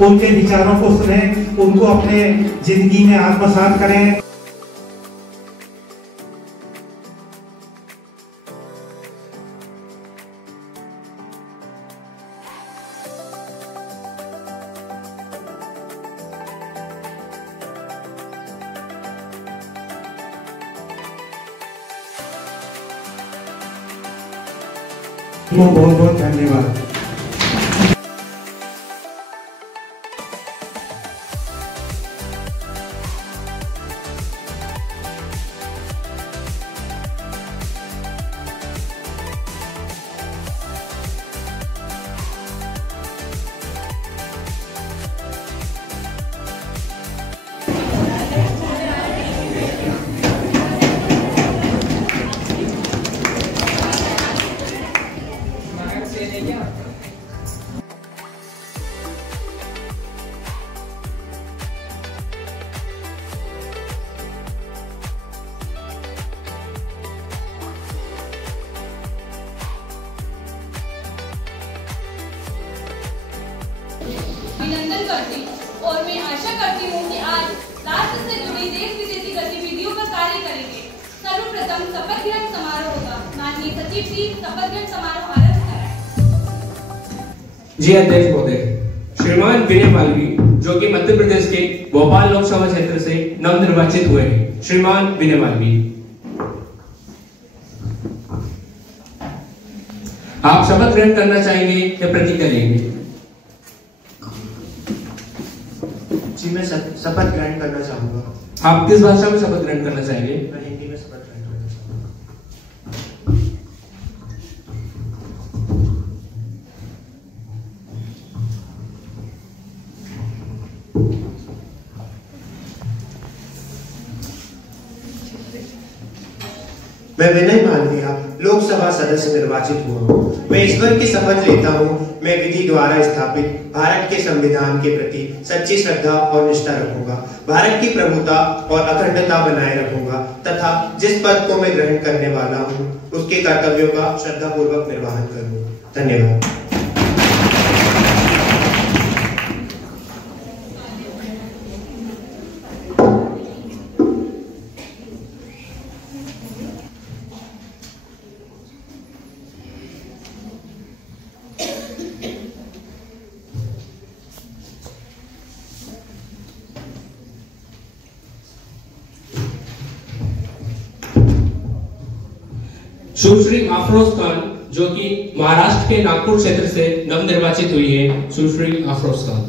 उनके विचारों को सुने, उनको अपने जिंदगी में आत्मसात करें। बहुत बहुत धन्यवाद। अभिनंदन करती हूँ और मैं आशा करती हूँ कि आज राष्ट्र से जुड़ी देश विदेशी गतिविधियों पर कार्य करेंगे। सर्वप्रथम शपथ ग्रहण समारोह होगा। माननीय सचिव जी शपथ ग्रहण समारोह आरंभ कराएं। जी अध्यक्ष महोदय, श्रीमान विनय मालवी जो कि मध्य प्रदेश के भोपाल लोकसभा क्षेत्र से नवनिर्वाचित हुए हैं। श्रीमान विनय मालवी, आप शपथ ग्रहण करना चाहेंगे या प्रतिज्ञा लेंगे? जी मैं शपथ ग्रहण करना चाहूंगा। आप किस भाषा में शपथ ग्रहण करना चाहेंगे? मैं हिंदी में शपथ ग्रहण करना चाहूंगा। मैं विनय मालविया लोकसभा सदस्य निर्वाचित हुआ हूँ। मैं ईश्वर की शपथ लेता हूँ, मैं विधि द्वारा स्थापित भारत के संविधान के प्रति सच्ची श्रद्धा और निष्ठा रखूंगा, भारत की प्रभुता और अखंडता बनाए रखूंगा तथा जिस पद को मैं ग्रहण करने वाला हूँ उसके कर्तव्यों का श्रद्धापूर्वक निर्वहन करूंगा। धन्यवाद। सुश्री अफरोज खान जो कि महाराष्ट्र के नागपुर क्षेत्र से नवनिर्वाचित हुई है। सुश्री अफरोज खान,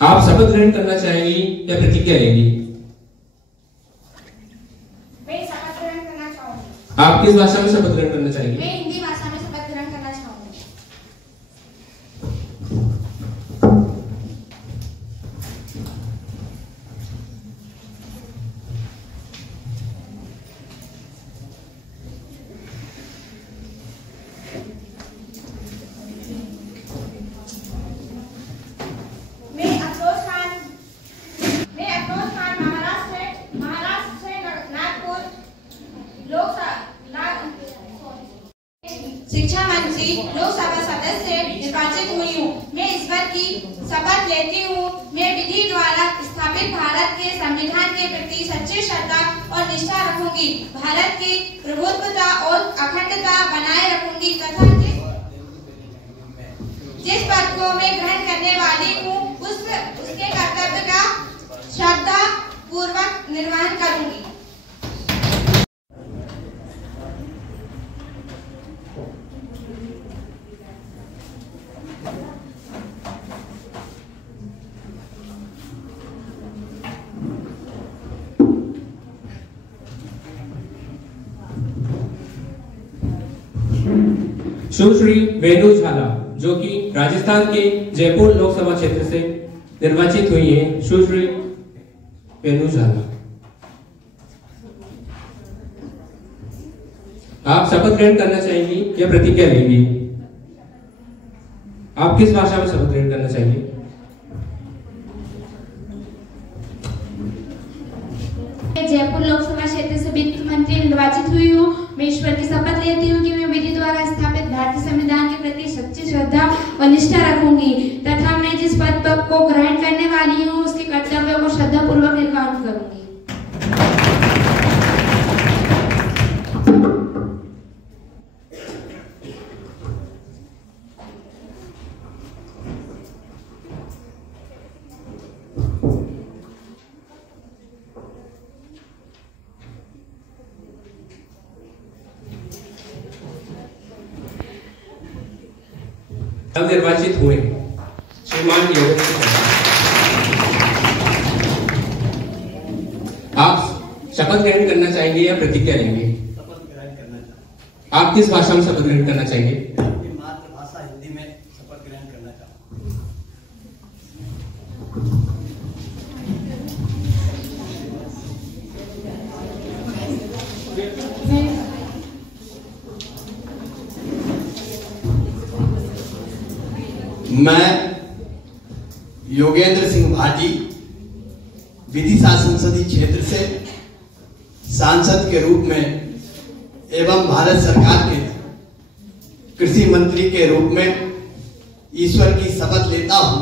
आप शपथ ग्रहण करना चाहेंगी या प्रतिज्ञा लेंगी? मैं शपथ ग्रहण करना चाहूंगी। आप किस भाषा में शपथ ग्रहण करना चाहेंगी? मैं हिंदी भाषा में शपथ ग्रहण करना चाहूंगी। शिक्षा मंत्री लोकसभा सदस्य निर्वाचित हुई हूँ। मैं ईश्वर की शपथ लेती हूँ, मैं विधि द्वारा स्थापित भारत के संविधान के प्रति सच्ची श्रद्धा और निष्ठा रखूंगी, भारत की प्रभुत्वता और अखंडता बनाए रखूंगी तथा जिस पद को मैं ग्रहण करने वाली हूँ उसके कर्तव्य का श्रद्धा पूर्वक निर्वहन करूंगी। सुश्री वेणु झाला जो कि राजस्थान के जयपुर लोकसभा क्षेत्र से निर्वाचित हुई है। सुश्री वेणु झाला, आप शपथ ग्रहण करना चाहेंगी या प्रतिज्ञा लेंगी? आप किस भाषा में शपथ ग्रहण करना चाहेंगे? मैं जयपुर लोकसभा क्षेत्र से वित्त मंत्री निर्वाचित हुई हूँ। मैं ईश्वर की शपथ लेती हूँ कि मैं विधि द्वारा द्वारा स्थापित भारतीय संविधान के प्रति सच्ची श्रद्धा और निष्ठा रखूंगी तथा मैं जिस पद को ग्रहण करने वाली हूँ उसके कर्तव्यों को श्रद्धापूर्वक निर्वहन करूंगी। निर्वाचित हुए श्रीमान योगेंद्र, आप शपथ ग्रहण करना चाहेंगे या प्रतिज्ञा लेंगे? शपथ ग्रहण करना चाहूँगा। आप किस भाषा में शपथ ग्रहण करना चाहेंगे? अपनी मातृभाषा हिंदी में शपथ ग्रहण करना चाहूँगा। मैं योगेंद्र सिंह भाटी विदिशा संसदीय क्षेत्र से सांसद के रूप में एवं भारत सरकार के कृषि मंत्री के रूप में ईश्वर की शपथ लेता हूं।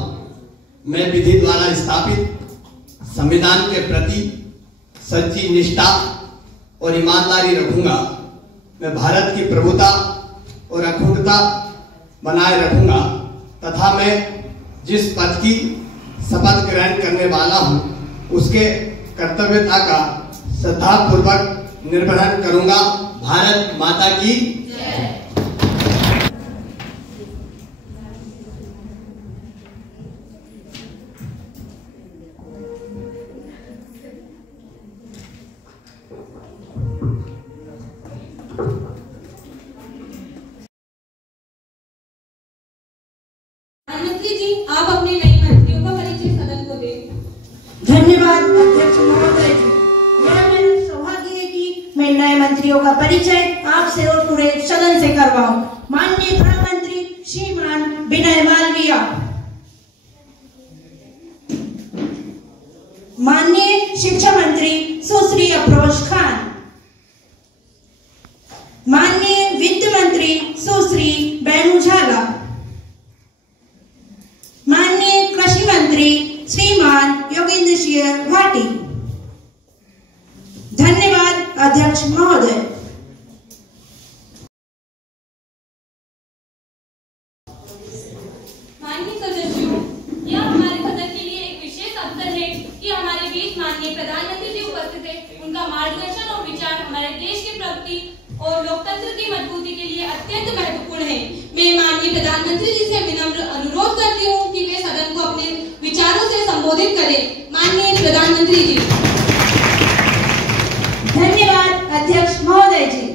मैं विधि द्वारा स्थापित संविधान के प्रति सच्ची निष्ठा और ईमानदारी रखूंगा। मैं भारत की प्रभुता और अखंडता बनाए रखूंगा तथा मैं जिस पद की शपथ ग्रहण करने वाला हूं उसके कर्तव्यता का श्रद्धापूर्वक निर्वहन करूंगा। भारत माता की जय। प्रधानमंत्री जी, आप अपने नए मंत्रियों का परिचय सदन को दें। धन्यवाद अध्यक्ष महोदय जी। मेरा मन सौभाग्य है कि मैं नए मंत्रियों का परिचय आपसे और पूरे सदन से करवाऊं। माननीय गृह मंत्री श्रीमान विनय मालवीय, माननीय शिक्षा मंत्री सुश्री अफरोज खान, माननीय वित्त मंत्री सुश्री बेनू झाला, माननीय कृषि मंत्री श्रीमान योगेंद्र सिंह भाटी। धन्यवाद अध्यक्ष महोदय। माननीय सदस्यों, यह हमारे सदन के लिए एक विशेष अवसर है कि हमारे बीच माननीय प्रधानमंत्री जी उपस्थित है। उनका मार्गदर्शन और विचार हमारे देश के प्रगति और लोकतंत्र की मजबूती के लिए अत्यंत महत्वपूर्ण है। मैं माननीय प्रधानमंत्री जी से विनम्र अनुरोध करती हूँ कि वे सदन को अपने विचारों से संबोधित करें। माननीय प्रधानमंत्री जी। धन्यवाद अध्यक्ष महोदय जी।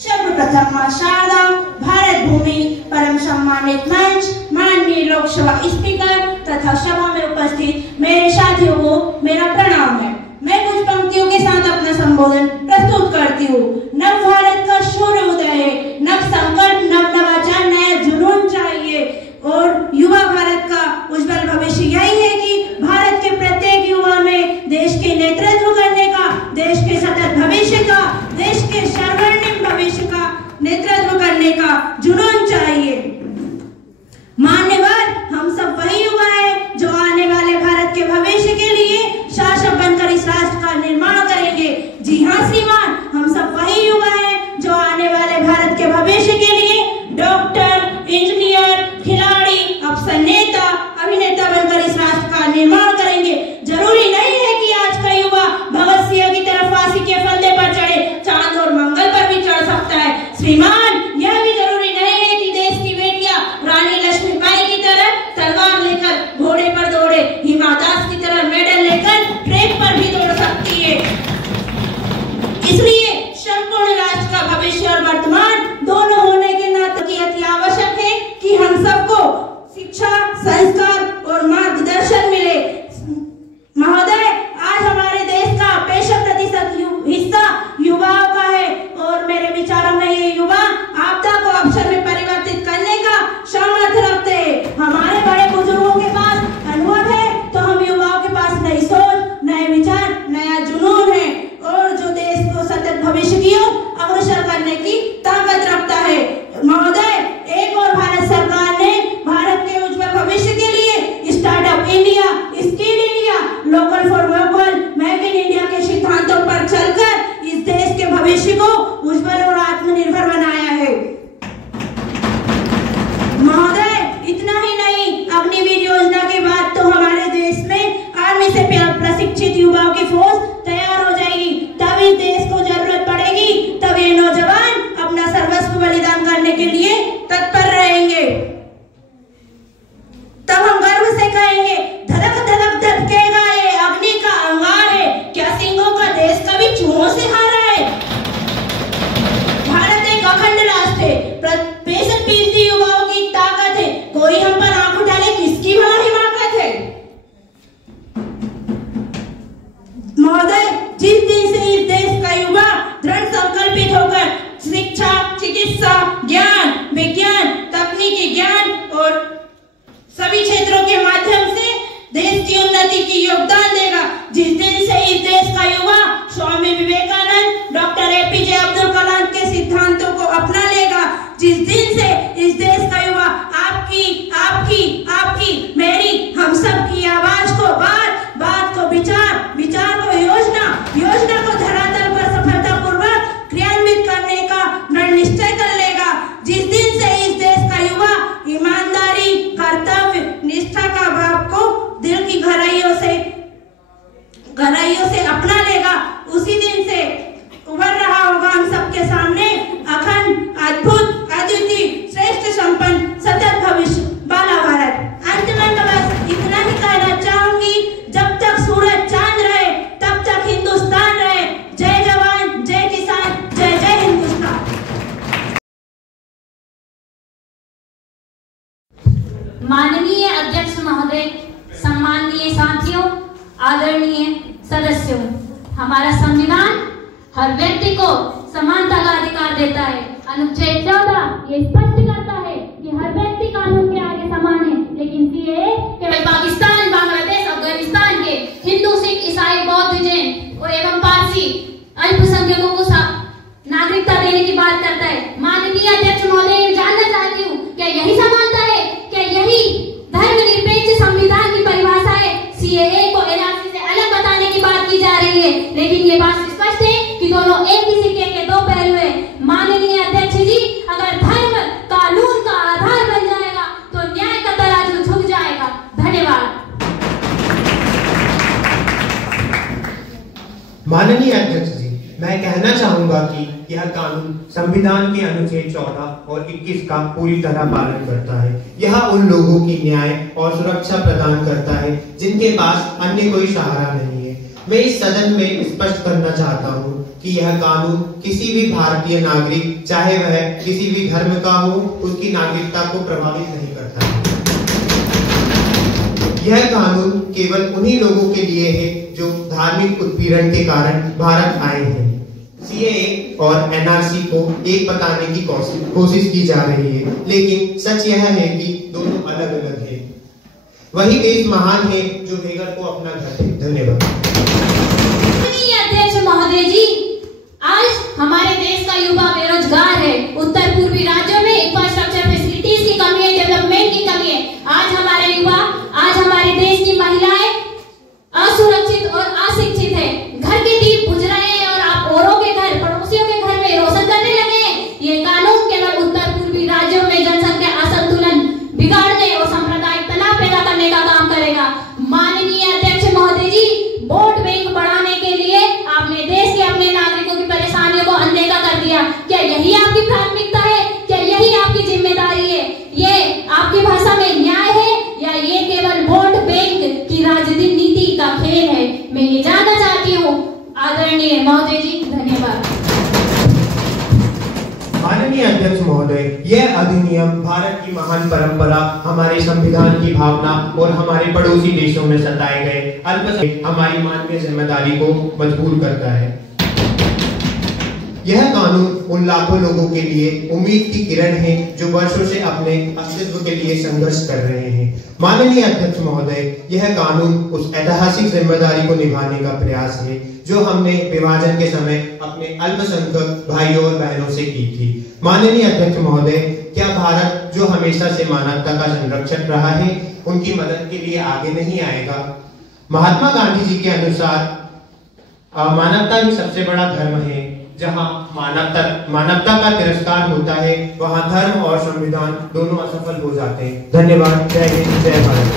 सर्वप्रथम मां शारदा, भारत भूमि, परम सम्मानित मंच, माननीय लोकसभा स्पीकर तथा सभा में उपस्थित मेरे साथियों को मेरा प्रणाम है। मैं कुछ पंक्तियों के साथ अपना संबोधन प्रस्तुत करती हूँ। नव भारत का सूर्योदय है, नव संकल्प, नव नवाचार, नया जुनून चाहिए और युवा भारत का उज्जवल भविष्य यही है कि भारत के प्रत्येक युवा में देश के नेतृत्व करने का, देश के सतत भविष्य का, देश के स्वर्णिम भविष्य का नेतृत्व करने का जुनून चाहिए। मान्यवर, हम सब वही युवा हैं जो आने वाले भारत के भविष्य के लिए शासक बनकर इस राष्ट्र का निर्माण करेंगे। जी हाँ श्रीमान, हम सब वही युवा हैं जो आने वाले भारत के भविष्य के लिए डॉक्टर, इंजीनियर, खिलाड़ी, अफसर, नेता, अभिनेता बनकर इस राष्ट्र का निर्माण करेंगे। जरूरी नहीं है कि आज का युवा भगत सिंह की तरफ फांसी के फंदे पर चढ़े, चांद और मंगल पर भी चढ़ सकता है। श्रीमान, यह भी जरूरी नहीं है कि देश की बेटियां रानी लक्ष्मीबाई की तरह तलवार लेकर घोड़े पर दौड़े, हिमा दास की तरह मेडल लेकर ट्रैक पर भी दौड़ सकती है। इसलिए संपूर्ण राष्ट्र का भविष्य और वर्तमान दोनों होने के नाते अति आवश्यक है कि हम सबको शिक्षा, संस्कार और मार्गदर्शन मिले। महोदय, आज हमारे देश का 65% हिस्सा युवाओं का है और मेरे विचारों में ये युवा को उज्जवल और आत्मनिर्भर बनाया है। महोदय, इतना ही नहीं, अग्निवीर योजना के बाद तो हमारे देश में आर्मी से प्रशिक्षित युवाओं की फौज तैयार हो जाएगी। तब इस देश को जरूरत पड़ेगी, तब ये नौजवान अपना सर्वस्व बलिदान करने के लिए तत्पर रहेंगे। तब हम गर्व से कहेंगे, धड़क धड़क धड़केगा ये अग्नि का अंगार है, क्या सिंहों का देश कभी चूहों से हारा है। भारत एक अखंड राष्ट्र है, 65% युवाओं की ताकत है, कोई हम पर आंख उठाने किसकी भला हिमाकत है। महोदय, जिस दिन से इस देश का युवा दृढ़ संकल्पित होकर शिक्षा, चिकित्सा, ज्ञान, विज्ञान, तकनीकी ज्ञान और सभी क्षेत्रों के माध्यम से देश की उन्नति की योगदान देगा, जिस दिन से इस देश का युवा स्वामी विवेकानंद, डॉक्टर एपीजे अब्दुल कलाम के सिद्धांतों को अपना लेगा, जिस दिन से इस देश का युवा आपकी आपकी आपकी मेरी हम सब की आवाज को बात को विचार को योजना को धरातल पर सफलतापूर्वक क्रियान्वित करने का दृढ़ निश्चय कर लेगा, जिस दिन से इस देश का युवा ईमानदारी, कर्तव्य, निष्ठा का भाव को दिल की गहराइयों से अपना लेगा, उसी दिन से उभर रहा होगा हम सबके सामने अखंड, अद्भुत, अद्वितीय, श्रेष्ठ, संपन्न, सतत भविष्य वाला भारत। अंत में मैं बस इतना ही कहना चाहूंगी, जब तक सूरज चांद रहे तब तक हिंदुस्तान रहे। जय जवान, जय किसान, जय जय हिंदुस्तान। माननीय अध्यक्ष महोदय, सम्माननीय साथियों, आदरणीय सदस्यों, हमारा संविधान हर व्यक्ति को समानता का अधिकार देता है। अनुच्छेद 14 ये स्पष्ट करता है कि हर व्यक्ति कानून के आगे समान है, लेकिन सीएए केवल पाकिस्तान, बांग्लादेश, अफगानिस्तान के हिंदू, सिख, ईसाई, बौद्ध, जैन और एवं पारसी अल्पसंख्यकों को नागरिकता देने की बात करता है। माननीय अध्यक्ष महोदय, जानना चाहती हूँ, क्या यही समानता है? क्या यही धर्मनिरपेक्ष संविधान की परिभाषा है? सीएए को एनआरसी से अलग बताने की बात की जा रही है, लेकिन ये बात स्पष्ट है कि दोनों एक ही सिक्के के दो पहलू हैं। माननीय अध्यक्ष जी, अगर धर्म कानून का आधार बन जाएगा तो न्याय का तराजू झुक जाएगा। धन्यवाद। माननीय अध्यक्ष जी, मैं कहना चाहूंगा कि यह कानून संविधान के अनुच्छेद 14 और 21 का पूरी तरह पालन करता है। यह उन लोगों की न्याय और सुरक्षा प्रदान करता है जिनके पास अन्य कोई सहारा नहीं है। मैं इस सदन में स्पष्ट करना चाहता हूं कि यह कानून किसी भी भारतीय नागरिक, चाहे वह किसी भी धर्म का हो, उसकी नागरिकता को प्रभावित नहीं करता है। यह कानून केवल उन्हीं लोगों के लिए है जो धार्मिक उत्पीड़न के कारण भारत आए हैं। सीएए और एनआरसी को एक बताने की कोशिश की जा रही है, लेकिन सच यह है कि दोनों अलग अलग हैं। वही देश महान है जो बेघर को अपना घर है। धन्यवाद। अध्यक्ष महोदय जी, आज हमारे देश का युवा बेरोजगार है। उत्तर पूर्वी राज्यों में इंफ्रास्ट्रक्चर फैसिलिटीज की कमी है, डेवलपमेंट की कमी है। आज हमारे युवा, आज हमारे देश की महिलाएं असुरक्षित और अशिक्षित है। घर के दीप बुझ रहे हैं और आप औरों के घर, पड़ोसियों के घर में रोशन करने लगे हैं। ये कानून केवल उत्तर पूर्वी राज्यों में जनसंख्या असंतुलन बिगाड़ने और सांप्रदायिक तनाव पैदा करने का काम करेगा। माननीय अध्यक्ष महोदय जी, वोट बैंक बढ़ाने के लिए आपने देश के अपने नागरिकों की परेशानियों को अनदेखा कर दिया। क्या यही आपकी प्राथमिकता है? क्या यही आपकी जिम्मेदारी है? ये आपकी भाषा में न्याय है या ये केवल वोट बैंक की राजनीति का खेल है? मैं ये जानना चाहती हूँ आदरणीय महोदय जी। धन्यवाद। माननीय अध्यक्ष महोदय, यह अधिनियम भारत की महान परंपरा, हमारे संविधान की भावना और हमारे पड़ोसी देशों में सताए गए अल्पसंख्यक हमारी मानवीय जिम्मेदारी को मजबूर करता है। यह कानून उन लाखों लोगों के लिए उम्मीद की किरण है जो वर्षों से अपने अस्तित्व के लिए संघर्ष कर रहे हैं। माननीय अध्यक्ष महोदय, यह कानून उस ऐतिहासिक जिम्मेदारी को निभाने का प्रयास है जो हमने विभाजन के समय अपने अल्पसंख्यक भाइयों और बहनों से की थी। माननीय अध्यक्ष महोदय, क्या भारत जो हमेशा से मानवता का संरक्षक रहा है, उनकी मदद के लिए आगे नहीं आएगा? महात्मा गांधी जी के अनुसार मानवता ही सबसे बड़ा धर्म है। जहां मानवता का तिरस्कार होता है, वहां धर्म और संविधान दोनों असफल हो जाते हैं। धन्यवाद। जय हिंद, जय भारत।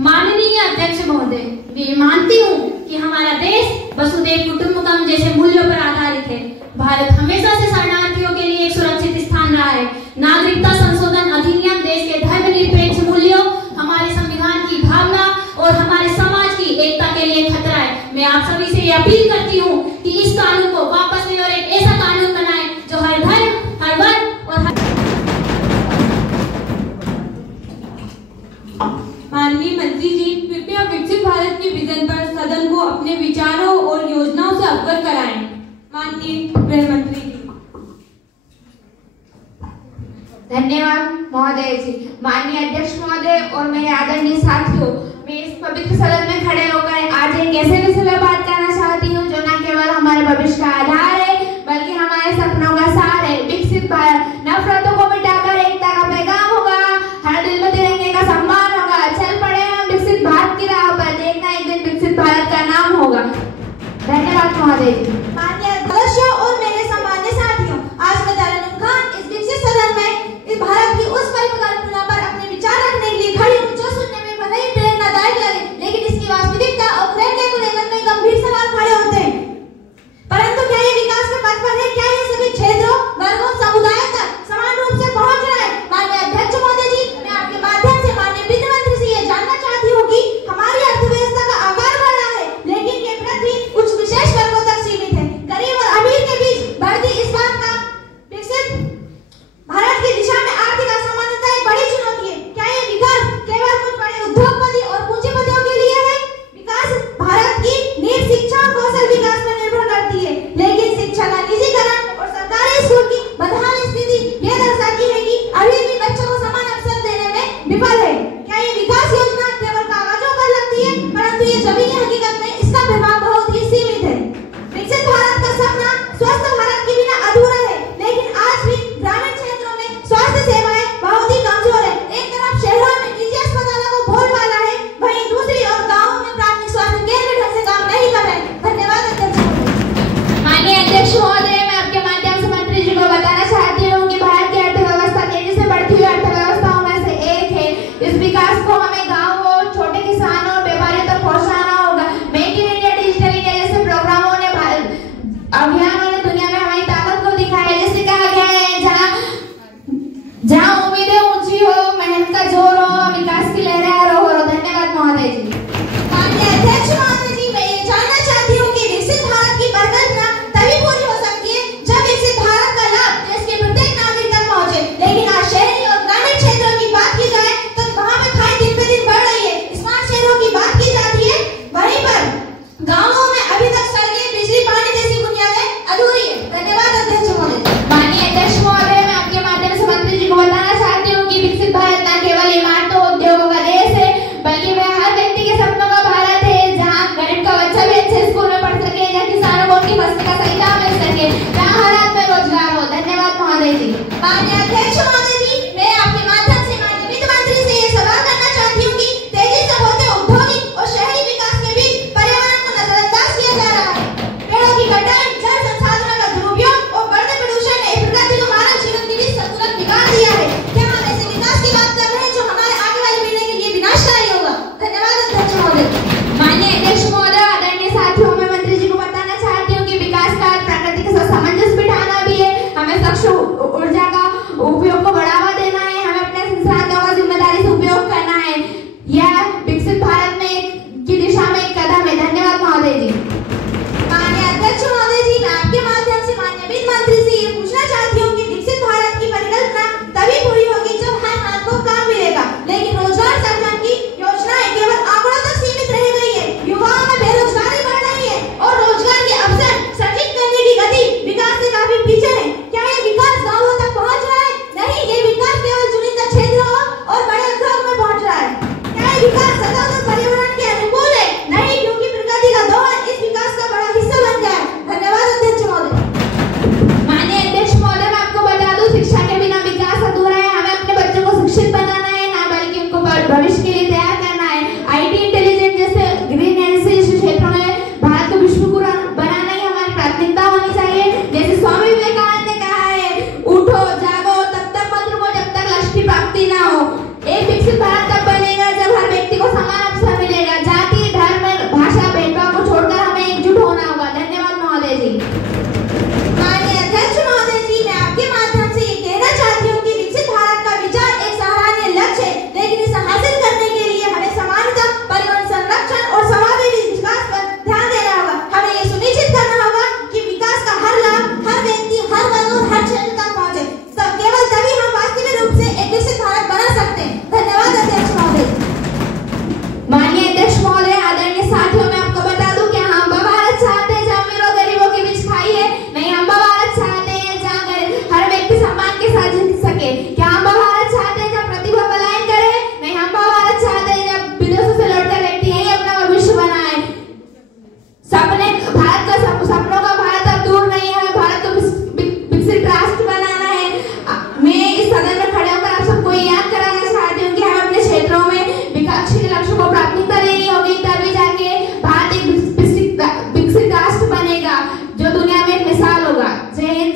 माननीय अध्यक्ष महोदय, मैं मानती हूँ कि हमारा देश वसुधैव कुटुंबकम जैसे मूल्यों पर आधारित है। भारत हमेशा से शरणार्थियों के लिए एक सुरक्षित स्थान रहा है। नागरिकता संशोधन अधिनियम देश के धर्मनिरपेक्ष मूल्यों, हमारे संविधान की भावना और हमारे समाज की एकता के लिए खतरा है। मैं आप सभी से ये अपील करती हूँ कि इस कानून को वापस लें और एक ऐसा कानून बनाएं जो हर धर्म, हर वर्ग और माननीय मंत्री जी, कृपया विकसित भारत के विजन पर सदन को अपने विचारों और योजनाओं से अवगत कराएं। माननीय गृह मंत्री जी। धन्यवाद महोदय जी। माननीय अध्यक्ष महोदय और मेरे आदरणीय साथियों, मैं इस पवित्र सदन में खड़े होकर आज एक ऐसे विषय पर बात करना चाहती हूँ जो न केवल हमारे भविष्य का आधार है बल्कि हमारे सपनों का सार है। विकसित भारत नफरतों को मिटाकर एकता का पैगाम होगा, हर दिल में तिरंगे का सम्मान होगा। चल पड़े हम विकसित भारत की राह पर, देखना एक दिन विकसित भारत का नाम होगा। धन्यवाद महोदय जी। माननीय अध्यक्षों और मेरे सम्मानित साथियों, आज मैं तारानुम खान इस विकसित सदन में इस भारत की उस परिकल्पना पर अपने विचार रखने के लिए खड़ी हूँ जो सुनने में भले ही प्रेरणादायक लगे, लेकिन इसकी वास्तविकता और प्रक्रिया को लेकर कई गंभीर सवाल खड़े होते हैं। परंतु क्या ये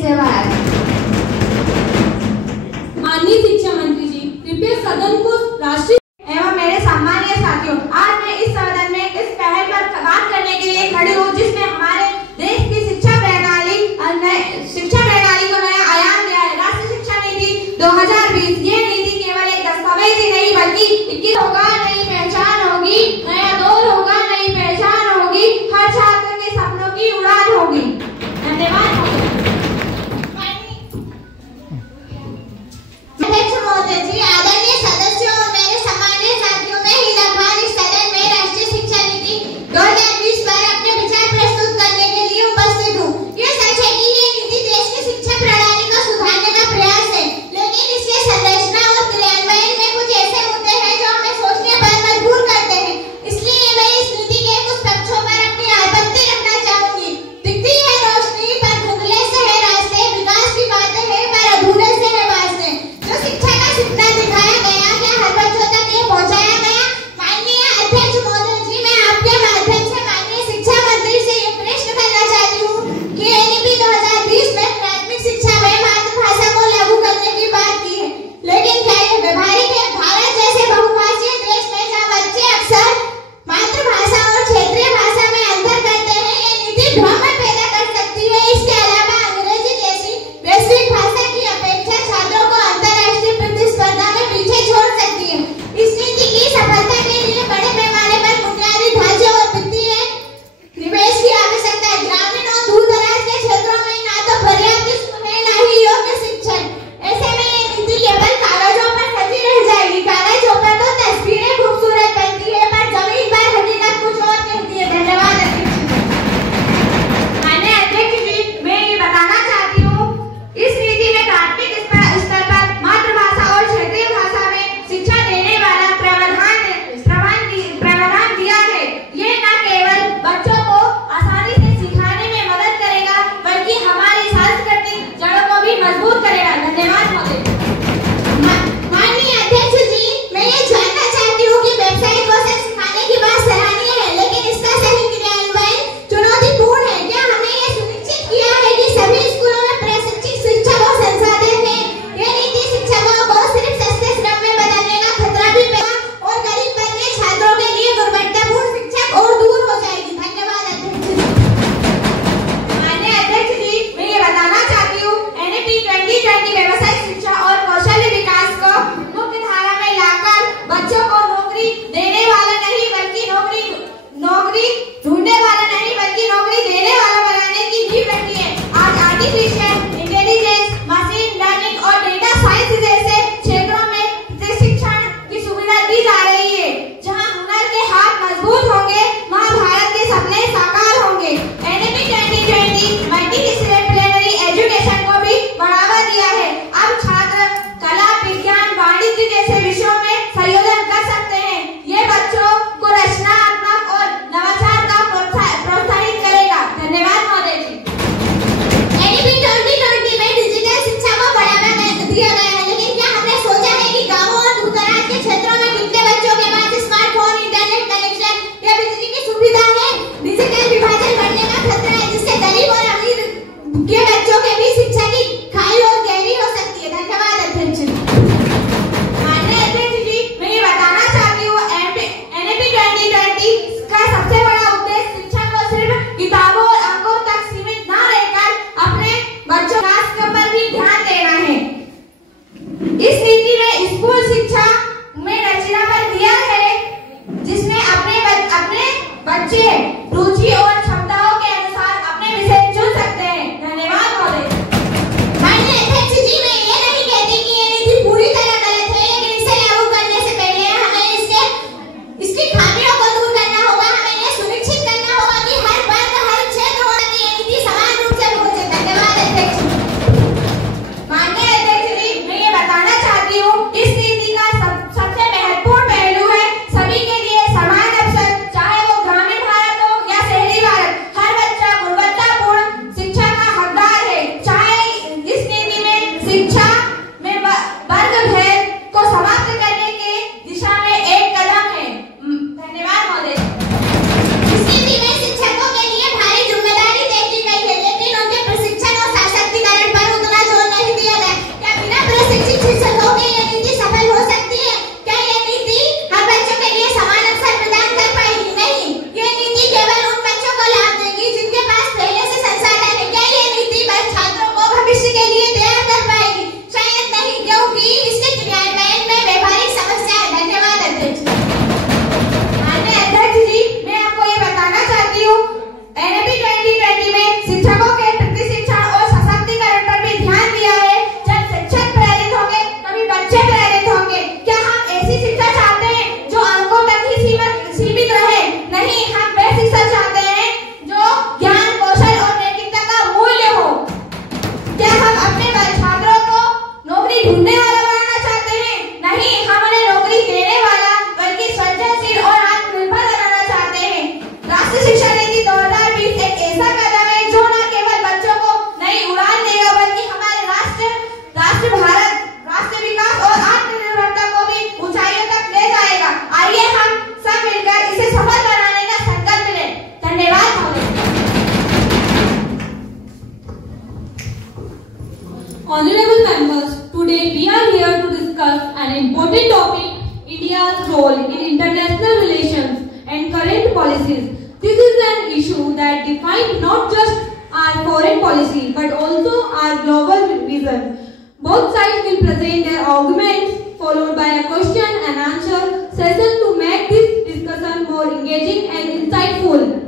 से बाहर। माननीय शिक्षा मंत्री जी, कृपया सदन को राष्ट्रीय एवं मेरे सम्मानीय साथियों, आज मैं इस सदन में इस पहल पर बात करने के लिए खड़ी हूँ जिसमें हमारे देश की शिक्षा प्रणाली को नया आयाम दिया है। राष्ट्रीय शिक्षा नीति 2020 ये नीति केवल एक दस्तावेज ही नहीं बल्कि 21 होगा, नई पहचान होगी, नया दौर होगा, नई पहचान होगी, हर छात्र के सपनों की उड़ान होगी। धन्यवाद। अध्यक्ष महोदय जी, आदरणीय सदस्यों और मेरे Honorable members, today we are here to discuss an important topic, India's role in international relations and current policies. This is an issue that defines not just our foreign policy but also our global vision. Both sides will present their arguments followed by a question and answer session to make this discussion more engaging and insightful.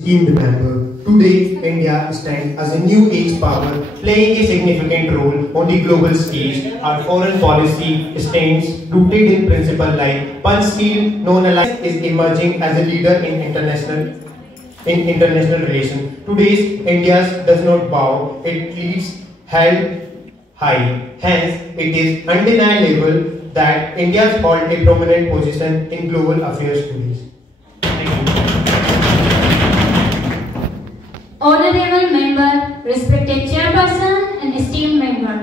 Esteemed member, today India stands as a new age power playing a significant role on the global stage. Our foreign policy stands rooted in principles like one skill, non-alliance is emerging as a leader in international relations. Today's India does not bow, it leads held high. Hence, it is undeniable that India holds a prominent position in global affairs today. Honorable member, respected chairperson and esteemed member.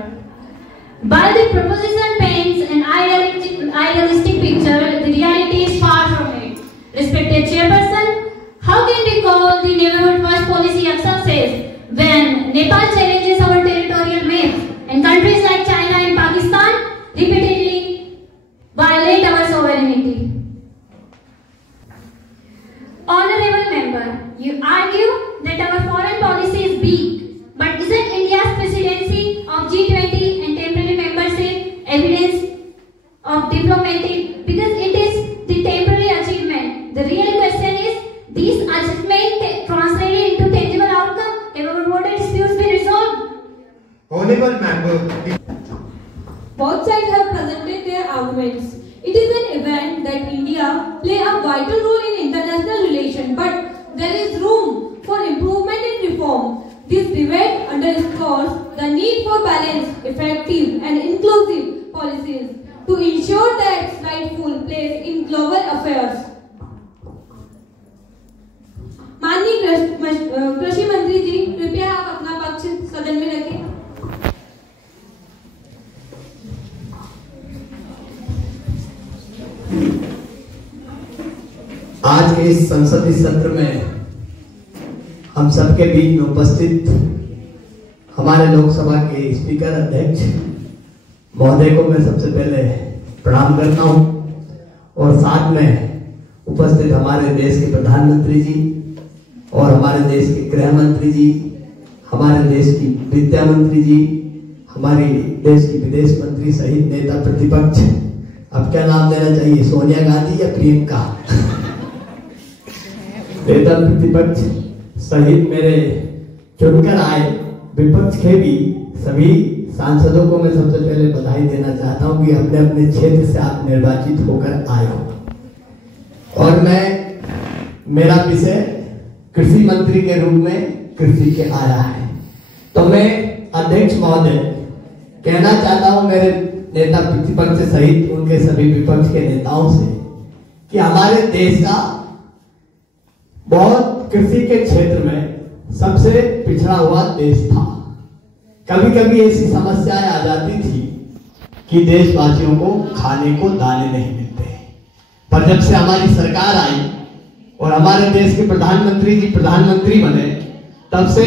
While the proposition paints an idealistic picture, the reality is far from it. Respected chairperson, how can we call the neighborhood first policy a success when Nepal challenges our territorial maps and countries like China and Pakistan repeatedly violate our sovereignty? Honorable member, you argue that our foreign policy is weak, but isn't India's presidency of G20 and temporary membership evidence of diplomacy? Because it is the temporary achievement. The real question is, these achievements translated into tangible outcome? Have our border disputes been resolved? Honorable member, Both sides have presented their arguments. It is an event that India play a vital role in international relations, but there is room for improvement and reform. This debate underscores the need for balanced, effective and inclusive policies to ensure their rightful place in global affairs. माननीय कृषि मंत्री जी, कृपया आप अपना पक्ष सदन में रखें। आज के इस संसदीय सत्र में हम सबके बीच में उपस्थित हमारे लोकसभा के स्पीकर अध्यक्ष महोदय को मैं सबसे पहले प्रणाम करता हूं और साथ में उपस्थित हमारे देश के प्रधानमंत्री जी और हमारे देश के गृह मंत्री जी, हमारे देश की विद्या मंत्री जी, हमारी देश की विदेश मंत्री सहित नेता प्रतिपक्ष, अब क्या नाम देना चाहिए, सोनिया गांधी या प्रियंका नेता प्रतिपक्ष सहित मेरे चुनकर आए विपक्ष के भी सभी सांसदों को मैं सबसे पहले बधाई देना चाहता हूं कि अपने अपने क्षेत्र से आप निर्वाचित होकर आए हो। और मेरा विषय कृषि मंत्री के रूप में कृषि के आया है, तो मैं अध्यक्ष महोदय कहना चाहता हूं मेरे नेता प्रतिपक्ष सहित उनके सभी विपक्ष के नेताओं से कि हमारे देश का बहुत कृषि के क्षेत्र में सबसे पिछड़ा हुआ देश था। कभी कभी ऐसी समस्याएं आ जाती थी कि देशवासियों को खाने को दाने नहीं मिलते, पर जब से हमारी सरकार आई और हमारे देश के प्रधानमंत्री जी प्रधानमंत्री बने, तब से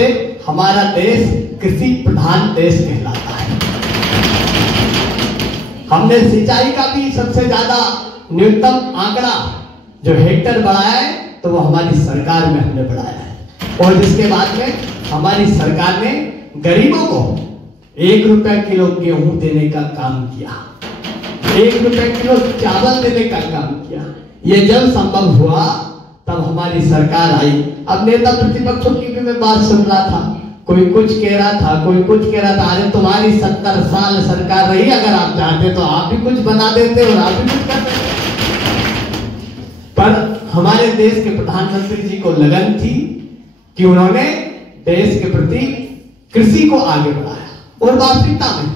हमारा देश कृषि प्रधान देश कहलाता है। हमने सिंचाई का भी सबसे ज्यादा न्यूनतम आंकड़ा जो हेक्टर बढ़ाया है तो वो हमारी सरकार में हमने बढ़ाया है। और जिसके बाद में हमारी सरकार ने गरीबों को 1 रुपया किलो गेहूं देने का काम किया, 1 रुपया किलो चावल देने का काम किया। ये जब संभव हुआ तब हमारी सरकार आई। अब नेता प्रतिपक्षों की भी मैं बात सुन रहा था, कोई कुछ कह रहा था, कोई कुछ कह रहा था। अरे तुम्हारी 70 साल सरकार रही, अगर आप चाहते तो आप भी कुछ बना देते और आप भी कुछ कर देते। पर हमारे देश के प्रधानमंत्री जी को लगन थी कि उन्होंने देश के प्रति कृषि को आगे बढ़ाया। और वास्तविकता में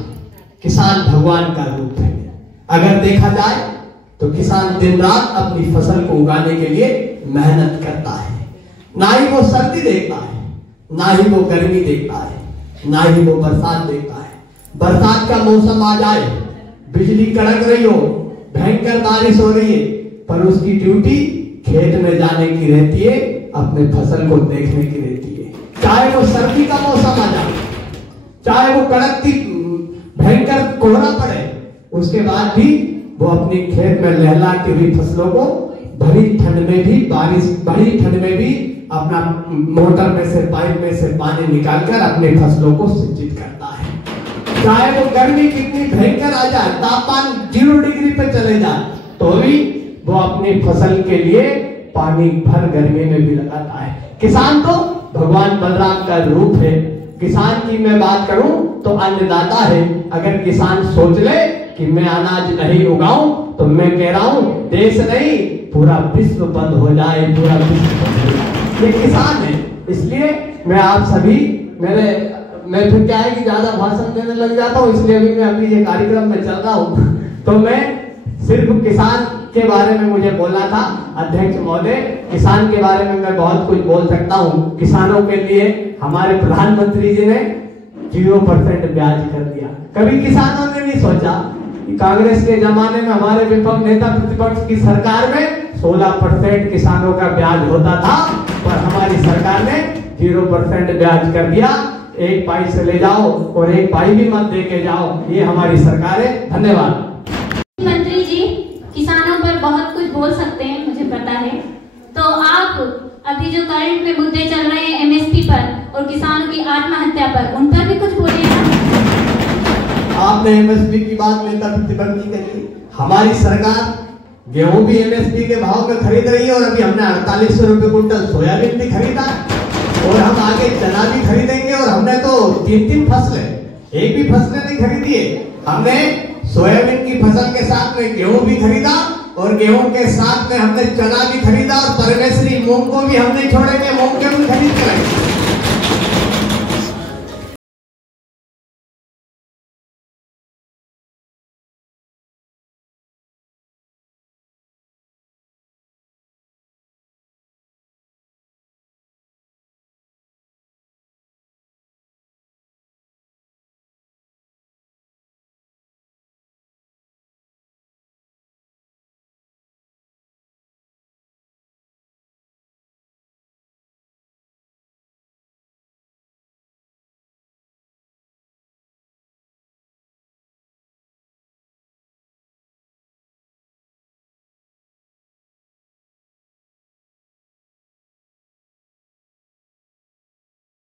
किसान भगवान का रूप है। अगर देखा जाए तो किसान दिन रात अपनी फसल को उगाने के लिए मेहनत करता है। ना ही वो सर्दी देखता है, ना ही वो गर्मी देखता है, ना ही वो बरसात देखता है। बरसात का मौसम आ जाए, बिजली कड़क रही हो, भयंकर बारिश हो रही है, पर उसकी ड्यूटी खेत में जाने की रहती है, अपने फसल को देखने की रहती है। चाहे वो सर्दी का मौसम आ जाए, चाहे वो कड़कती भयंकर कोहरा पड़े, उसके बाद भी वो अपनी खेत में लहलाती हुई फसलों को भरी ठंड में भी, भरी ठंड में भी अपना मोटर में से, पाइप में से पानी निकालकर अपनी फसलों को सिंचित करता है। चाहे वो गर्मी कितनी भयंकर आ जाए, तापमान 0 डिग्री पे चले जाए, तो भी वो अपनी फसल के लिए पानी भर गर्मी में भी लगाता है। किसान तो भगवान बलराम का रूप है। किसान की मैं बात करूं तो अन्नदाता है। अगर किसान सोच ले कि मैं अनाज नहीं उगाऊं तो मैं कह रहा हूं देश नहीं पूरा विश्व बंद हो जाए, पूरा विश्व बंद हो जाए। ये किसान है। इसलिए मैं आप सभी मैं फिर क्या है कि ज्यादा भाषण देने लग जाता हूँ, इसलिए अभी मैं अभी ये कार्यक्रम में चल रहा हूँ तो मैं सिर्फ किसान के बारे में मुझे बोलना था। अध्यक्ष महोदय, किसान के बारे में मैं बहुत कुछ बोल सकता हूँ। किसानों के लिए हमारे प्रधानमंत्री जी ने 0% ब्याज कर दिया। कभी किसानों ने नहीं सोचा कि कांग्रेस के जमाने में हमारे विपक्ष नेता प्रतिपक्ष की सरकार में 16% किसानों का ब्याज होता था, पर हमारी सरकार ने 0% ब्याज कर दिया। 1 पाई से ले जाओ और 1 पाई भी मत दे के जाओ, ये हमारी सरकार है। धन्यवाद। मंत्री जी किसानों पर बहुत कुछ बोल सकते हैं, मुझे पता है, तो आप अभी जो करंट में मुद्दे चल रहे हैं एमएसपी पर और किसानों की आत्महत्या पर, उन पर भी कुछ बोलिएगा। आपने एमएसपी की बात नेता प्रतिपक्ष करी। हमारी सरकार गेहूं भी एमएसपी के भाव में खरीद रही है और अभी हमने 4800 रुपए कुंटल सोयाबीन भी खरीदा और हम आगे चना भी खरीदेंगे। और हमने तो 3 फसलें, एक भी फसलें नहीं खरीदी है। हमने सोयाबीन की फसल के साथ में गेहूं भी खरीदा और गेहूं के साथ में हमने चना भी खरीदा और परमेश्वरी मूंग को भी हमने छोड़ेंगे, मूंग के भी खरीद करेंगे।